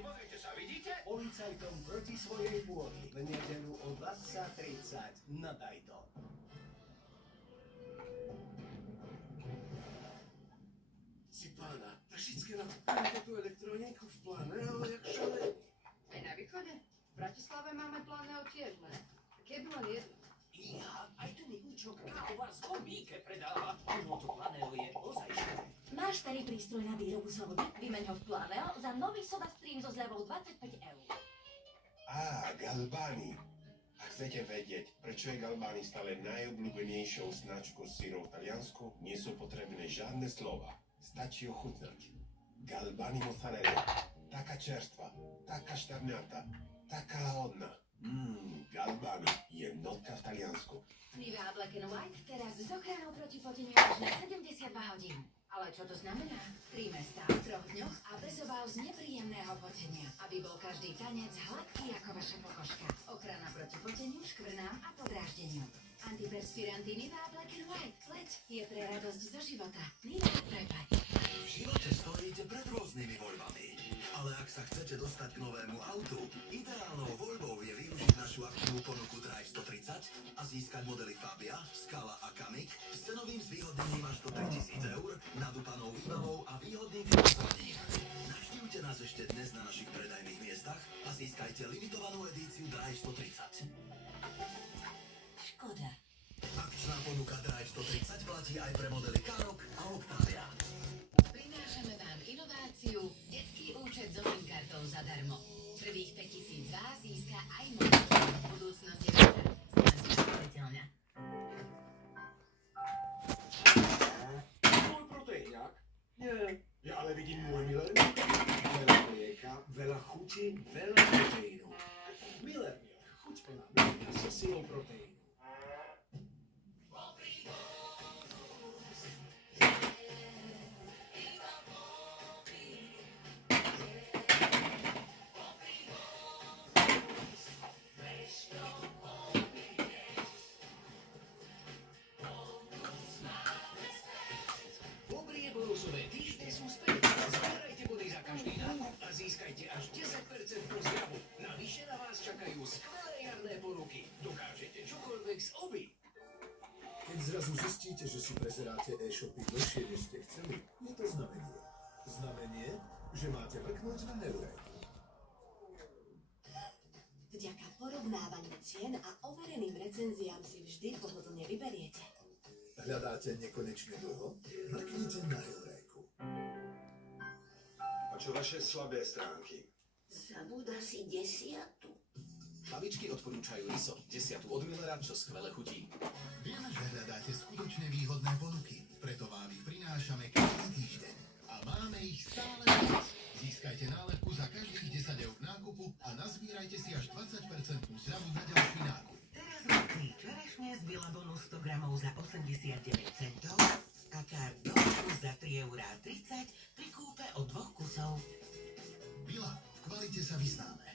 Pozrite sa, vidíte? Policajtom proti svojej vôli v nedeľu o 20:30 na Dajto. Si pána, Tršické nakupujete tú elektroniku v Planeo, jak šalení. Aj na východe? V Bratislave máme Planeo tiež, ne? Keby len jedno. Ja, aj ten Ičok káva z gombíke predáva. Ono to Planeo je ozajšie. Máš starý prístroj na výrobu slobody? Vymeň ho v Planeo za nový Soda Stream so zľavou 25 €. Galbani. A chcete vedieť, prečo je Galbani stále najobľúbenejšou značkou syrov v Taliansku? Nie sú potrebné žiadne slova. Stačí ochutnať. Galbani mozzarella. Taká čerstva, taká štarňata, taká lahodná. Galbani je notka v Taliansku. Nivea Black and White teraz s ochranou proti poteniu až na 72 hodín. Ale čo to znamená? 3 mestá v 3 dňoch a bez obáv z nepríjemného potenia. Aby bol každý tanec hladký ako vaša pokožka. Ochrana proti poteniu, škvrnám a podráždeniu. Antiperspiranty Nivea Black and White. Leď je pre radosť zo života. Nivea Prepad. V živote stojíte pred rôznymi voľbami. Ale ak sa chcete dostať k novému autu, ideálnou voľbou je využiť našu akčnú ponuku Drive 130 a získať modely Fabia, Scala a Kamiq s cenovým zvýhodnením až do 3000 €, nadúpanou výbavou a výhodným financovaním. Navštívte nás ešte dnes na našich predajných miestach a získajte limitovanú edíciu Drive 130. Škoda. Akčná ponuka Drive 130 platí aj pre modely Karoq a Octavia. Prinášame vám inováciu, detský účet so SIM kartou zadarmo. Prvých 5000 z vás získa aj možnosť. Budúcnosť je vaša. Snažte spoveteľňa. Môj proteíňák? Nie, ja ale vidím môj Miller. Veľa mlieka, veľa chuti, veľa proteínu. Miller Milk, chuť plná mlieka so silou proteínu. Bonusové týždne sú späť. Zbierajte body za každý nákup a získajte až 10% zľavu. Navyše na vás čakajú skvelé jarné ponuky. Dokážete čokoľvek z obi. Keď zrazu zistíte, že si prezeráte e-shopy dlhšie, než ste chceli, je to znamenie. Znamenie, že máte mrknúť na Euréku. Vďaka porovnávaniu cien a overeným recenziám si vždy pohodlne vyberiete. Hľadáte nekonečne dlho? Mrknite na Euréku. A čo vaše slabé stránky? Zabúda si 10. Babičky odporúčajú Riso, 10 od Millera, čo skvele chutí. Vieme, že hľadáte skutočne výhodné ponuky, preto vám ich prinášame každý týždeň. A máme ich stále viac. Získajte nálepku za každých 10 € nákupu a nazbierajte si až 20% zľavu na ďalší nákup. Teraz máte čerešne z Bilabonu 100 gramov za 89 centov a kartonu za 3,30 € pri kúpe od 2 kusov. Bila, v kvalite sa vyznáme.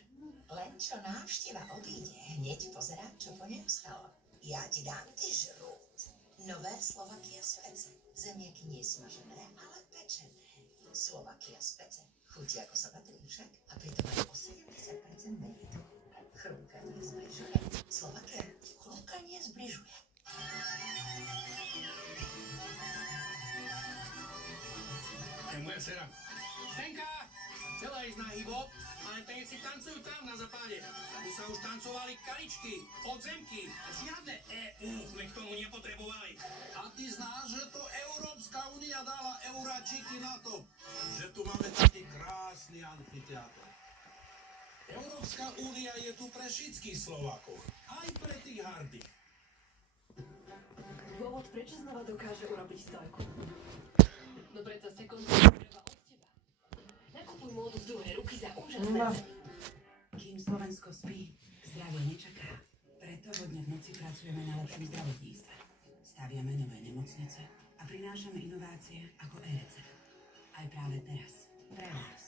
Len čo návšteva odíde, hneď pozerám, čo po ňom stalo. Ja ti dám ty žrút. Nové Slovakia Spece. Zemiaky nie smažené, ale pečené. Slovakia Spece. Chutí ako sa patrí však a pritom aj o 70% meritu. Chrumkanie zbližuje. Slovakia, chrumkanie zbližuje. To je moja dcera. Stenka! Chcela ísť na hip-hop, ale si tancujú tam na západe. Tu sa už tancovali kaličky, podzemky. Žiadne EU sme k tomu nepotrebovali. A ty znáš, že to Európska únia dala euráčiky na to, že tu máme taký krásny amfiteátr. Európska únia je tu pre všetkých Slovákov, aj pre tých hardých. Dôvod, prečo znova dokáže urobiť stojku. No preto sekundu treba od teba. Nakupuj módu z druhej ruky za úžasné ceny. Kým Slovensko spí, zdravie nečaká. Preto vodne v noci pracujeme na lepšom zdravotníctve. Staviame nové nemocnice a prinášame inovácie ako e-recept. Aj práve teraz. Pre vás.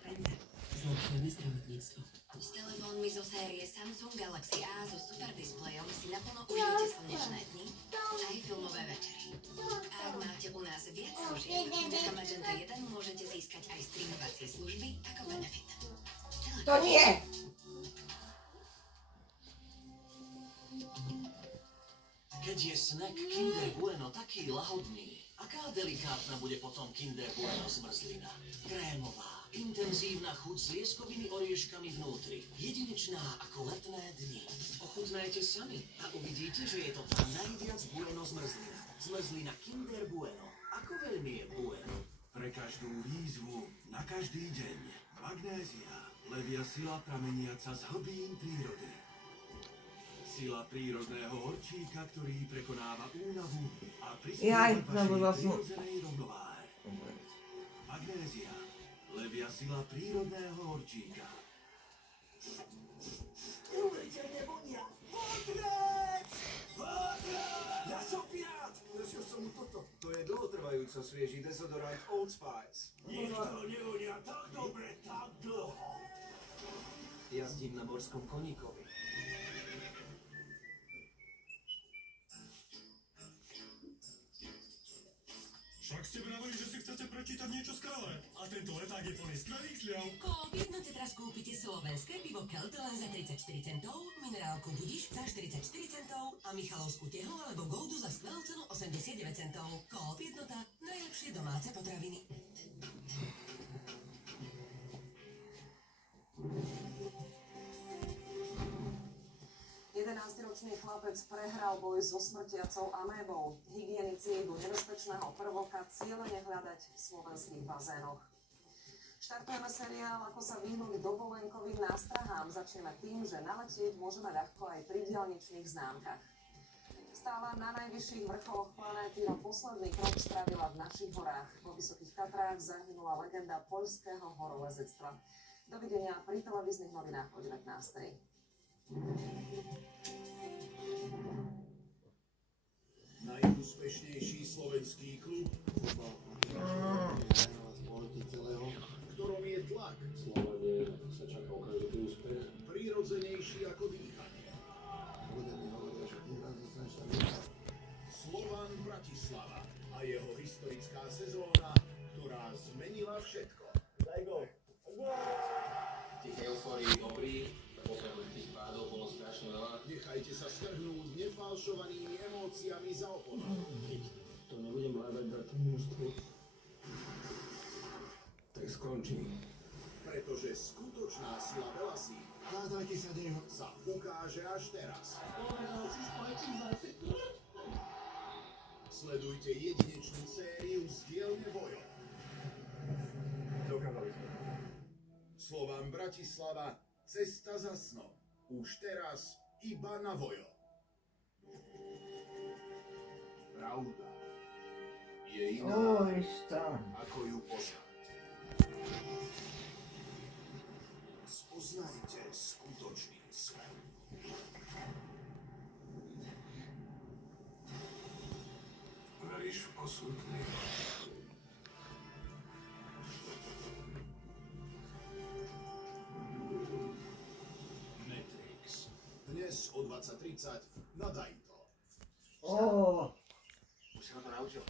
Penta. Zlepšuje Výborné zdravotníctvo. S telefónmi zo série Samsung Galaxy A so super displejom si naplno užijete slnečné dni aj filmové večery. A ak máte u nás viac služieb, vďaka Magenta 1 môžete získať aj streamovacie služby ako benefit. To nie! Keď je snack Kinder Bueno taký lahodný, aká delikátna bude potom Kinder Bueno zmrzlina? Krémová, intenzívna chuť s lieskovými orieškami vnútri. Jedinečná ako letné dni. Ochutnajte sami a uvidíte, že je to tá najviac Bueno zmrzlina. Zmrzlina Kinder Bueno. Ako veľmi je Bueno? Pre každú výzvu, na každý deň. Magnézia, levia sila prameniaca z hlbín prírody. Sila prírodného horčíka, ktorý prekonáva únavu a prispieva vašej prírodzenej rovnováhe. Magnézia, levia sila prírodného horčíka. Neuveriteľne vonia! Vodrec! Vodrec! Ja som pirát! Našiel som mu toto. To je dlhotrvajúco svieži dezodorant Old Spice. Nikto nevonia tak dobre, tak dlho. Jazdím na morskom koníkovi. Však ste vravili, že si chcete prečítať niečo skvelé. A tento leták je plný skvelých sľav. Koop jednote teraz kúpite slovenské pivo Kelte len za 34 centov, minerálku Budiš za 44 centov a Michalovskú tehlu alebo Goldu za skvelú cenu 89 centov. Koop jednota, najlepšie domáce potraviny. Ročný chlapec prehral boj so smrtiacou amébou. Hygienici idú nebezpečného prvoka cieľene hľadať v slovenských bazénoch. Štartujeme seriál Ako sa vyhnúť dovolenkovým nástrahám. Začneme tým, že naletieť môžeme ľahko aj pri diaľničných známkach. Stála na najvyšších vrcholoch planéty, no posledný krok spravila v našich horách. Vo Vysokých Tatrách zahynula legenda poľského horolezectva. Dovidenia pri televíznych novinách o 19:00. Najúspešnejší slovenský klub, v ktorom je tlak. Slovene sa čaká okamžitý úspech. Prirodzenejší ako dýchanie. Slovan Bratislava a jeho historická sezóna, ktorá zmenila všetko. Daj gól. Tých eufórií obrí, potom tých pádov bolo strašne veľa. Nechajte sa strhnúť nefalšovanými emóciami za oponou. Keď to nebudem hľadať na tým mužstvu, tak skončím. Pretože skutočná sila Velasí sa ukáže až teraz. Sledujte jedinečnú sériu z dielne Vojo. Dokázali sme. Slovan Bratislava, cesta za snom. Už teraz iba na Vojo. Pravda je iná, ako ju poznať. Spoznajte skutočný svet. Veríš v posudný? Matrix. Dnes o 20:30 na Dajto. Už sa ma to naučil.